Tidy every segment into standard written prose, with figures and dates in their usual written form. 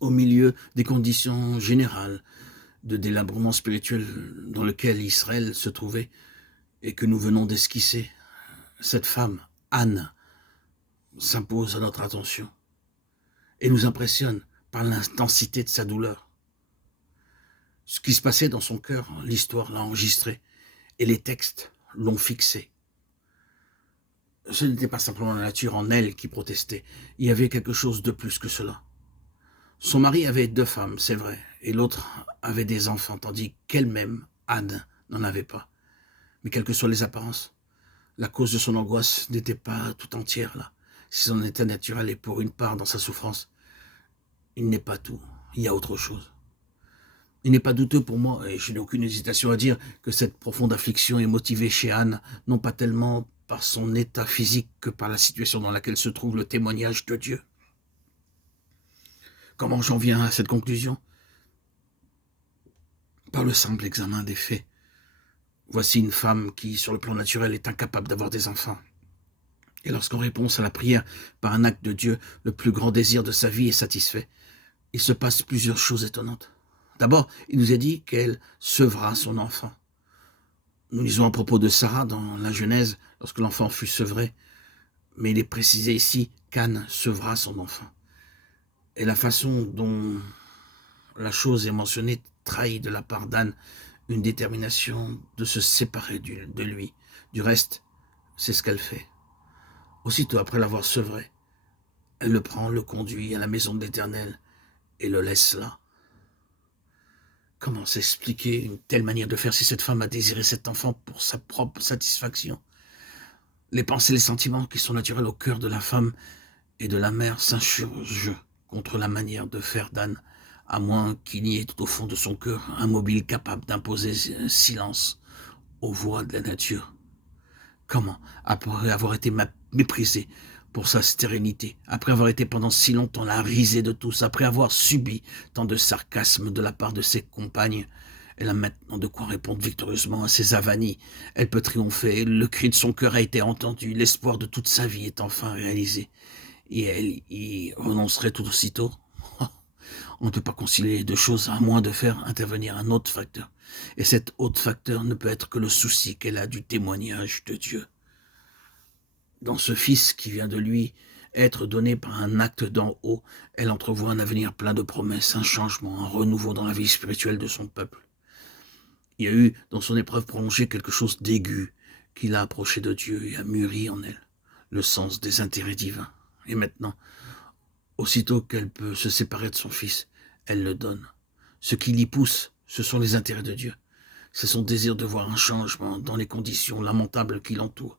au milieu des conditions générales de délabrement spirituel dans lequel Israël se trouvait et que nous venons d'esquisser, cette femme, Anne, s'impose à notre attention et nous impressionne par l'intensité de sa douleur. Ce qui se passait dans son cœur, l'histoire l'a enregistré et les textes l'ont fixé. Ce n'était pas simplement la nature en elle qui protestait, il y avait quelque chose de plus que cela. Son mari avait 2 femmes, c'est vrai, et l'autre avait des enfants, tandis qu'elle-même, Anne, n'en avait pas. Mais quelles que soient les apparences, la cause de son angoisse n'était pas tout entière là. Si son état naturel est pour une part dans sa souffrance, il n'est pas tout, il y a autre chose. Il n'est pas douteux pour moi, et je n'ai aucune hésitation à dire que cette profonde affliction est motivée chez Anne, non pas tellement par son état physique que par la situation dans laquelle se trouve le témoignage de Dieu. Comment j'en viens à cette conclusion? Par le simple examen des faits. Voici une femme qui, sur le plan naturel, est incapable d'avoir des enfants. Et lorsqu'en réponse à la prière, par un acte de Dieu, le plus grand désir de sa vie est satisfait, il se passe plusieurs choses étonnantes. D'abord, il nous est dit qu'elle sevrera son enfant. Nous lisons à propos de Sarah dans la Genèse, lorsque l'enfant fut sevré, mais il est précisé ici qu'Anne sevra son enfant. Et la façon dont la chose est mentionnée trahit de la part d'Anne une détermination de se séparer de lui. Du reste, c'est ce qu'elle fait. Aussitôt après l'avoir sevré, elle le prend, le conduit à la maison de l'Éternel et le laisse là. Comment s'expliquer une telle manière de faire si cette femme a désiré cet enfant pour sa propre satisfaction? Les pensées et les sentiments qui sont naturels au cœur de la femme et de la mère s'insurgent contre la manière de faire d'Anne, à moins qu'il n'y ait tout au fond de son cœur un mobile capable d'imposer silence aux voix de la nature. Comment, après avoir été méprisée pour sa stérilité, après avoir été pendant si longtemps la risée de tous, après avoir subi tant de sarcasme de la part de ses compagnes, elle a maintenant de quoi répondre victorieusement à ses avanies. Elle peut triompher, le cri de son cœur a été entendu, l'espoir de toute sa vie est enfin réalisé. Et elle y renoncerait tout aussitôt? On ne peut pas concilier les deux choses à moins de faire intervenir un autre facteur. Et cet autre facteur ne peut être que le souci qu'elle a du témoignage de Dieu. Dans ce fils qui vient de lui être donné par un acte d'en haut, elle entrevoit un avenir plein de promesses, un changement, un renouveau dans la vie spirituelle de son peuple. Il y a eu dans son épreuve prolongée quelque chose d'aigu qui l'a approché de Dieu et a mûri en elle le sens des intérêts divins. Et maintenant, aussitôt qu'elle peut se séparer de son fils, elle le donne. Ce qui l'y pousse, ce sont les intérêts de Dieu. C'est son désir de voir un changement dans les conditions lamentables qui l'entourent.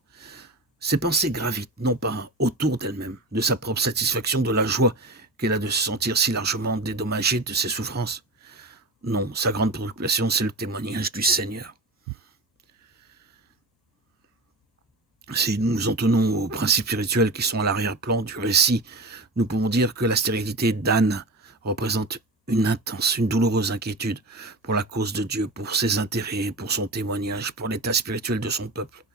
Ses pensées gravitent non pas autour d'elle-même, de sa propre satisfaction, de la joie qu'elle a de se sentir si largement dédommagée de ses souffrances. Non, sa grande préoccupation, c'est le témoignage du Seigneur. Si nous nous en tenons aux principes spirituels qui sont à l'arrière-plan du récit, nous pouvons dire que la stérilité d'Anne représente une intense, une douloureuse inquiétude pour la cause de Dieu, pour ses intérêts, pour son témoignage, pour l'état spirituel de son peuple.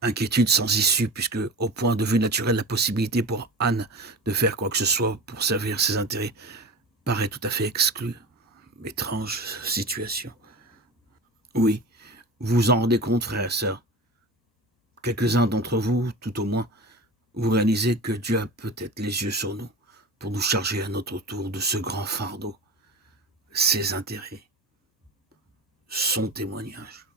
Inquiétude sans issue, puisque, au point de vue naturel, la possibilité pour Anne de faire quoi que ce soit pour servir ses intérêts paraît tout à fait exclue. Étrange situation. Oui, vous vous en rendez compte, frères et sœurs. Quelques-uns d'entre vous, tout au moins, vous réalisez que Dieu a peut-être les yeux sur nous pour nous charger à notre tour de ce grand fardeau, ses intérêts, son témoignage.